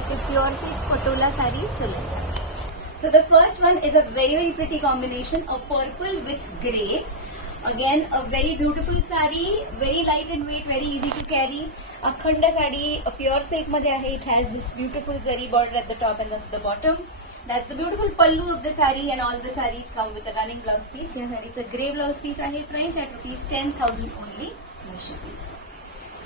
like a pure silk patola saree. So let's have it. So the first one is a very pretty combination of purple with grey. Again, a very beautiful saree, very light in weight, very easy to carry. Akhanda saree, a pure silk मध्ये आहे. It has this beautiful zari border at the top and at the bottom. That's the beautiful pallu of the saree, and all the sarees come with a running blouse piece. या साडीचं grey blouse piece आहे. Price at ₹10,000 only. No shipping.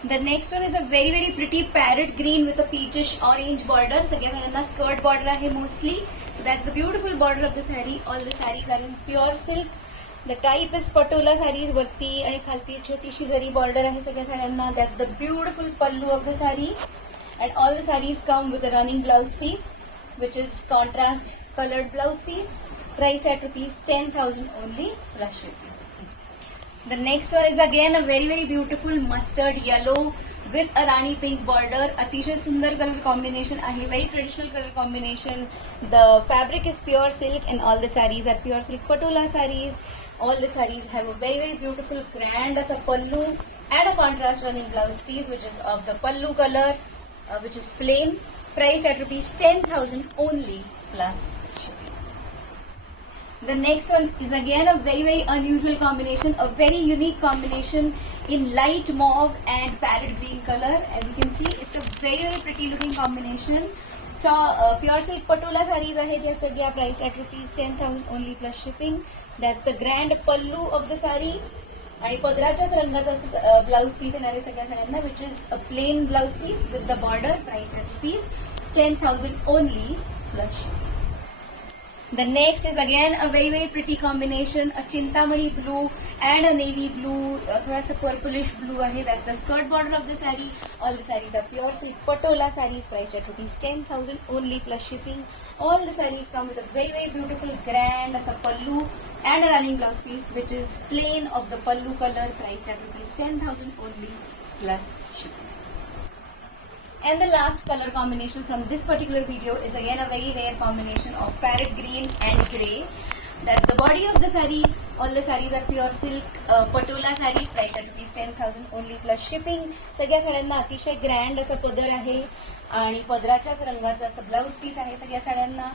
The next one is a very pretty parrot green with a peachish orange border. सगळ्या साड्यांना skirt border आहे mostly. So that's the beautiful border of the saree. All the sarees are in pure silk. The type is patola sarees. वरती आणि खालती छोटीशी जरी border आहे सगळ्या साड्यांना. That's the beautiful pallu of the saree, and all the sarees come with a running blouse piece, which is contrast colored blouse piece. Priced at ₹10,000 only plus shipping. The next one is again a very beautiful mustard yellow with a rani pink border. अतिशय सुंदर color combination आहे. Very traditional color combination. The fabric is pure silk, and all the sarees are pure silk patola sarees. All the sarees have a very beautiful grand as a pallu and a contrast running blouse piece, which is of the pallu color, which is plain. Priced at ₹10,000 only plus shipping. The next one is again a very unusual combination, a very unique combination in light mauve and parrot green color. As you can see, it's a very pretty looking combination. So pure silk patola sarees आहेत या सगळ्या. Priced at ₹10,000 only plus shipping. That's the grand pallu of the saree. आणि पदराच्याच रंगाचं असं blouse piece येणार आहे सगळ्या साड्यांना, which is a plain blouse piece with the border. Price at ₹10,000 only plus. The next is again a very pretty combination, a chintamani blue and a navy blue, थोड़ा सा purplish blue आहे. That's the skirt border of the saree. All the sarees are pure silk patola sarees, priced at ₹10,000 only plus shipping. All the sarees come with a very beautiful grand as a pallu and a running blouse piece, which is plain of the pallu color, priced at ₹10,000 only plus shipping. And the last color combination from this particular video is again a very rare combination of parrot green and grey. That's the body of the saree. All the sarees are pure silk patola sarees, priced at ₹10,000 only plus shipping. सगळ्या साड्यांना अतिशय grand असं पदर आहे आणि पदराच्याच रंगाचं असं blouse piece आहे सगळ्या साड्यांना.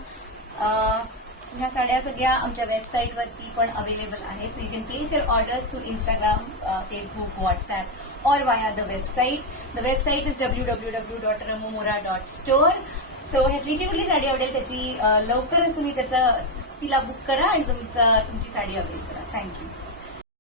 ह्या साड्या सगळ्या आमच्या वेबसाईटवरती पण अवेलेबल आहेत. So you can place your orders through Instagram, Facebook, WhatsApp और via the website. The website is www.ramumura.store. So ह्यातली जी कुठली साडी आवडेल त्याची लवकरच तुम्ही तिला बुक करा आणि तुमची साडी अवेलेबल करा. थँक्यू.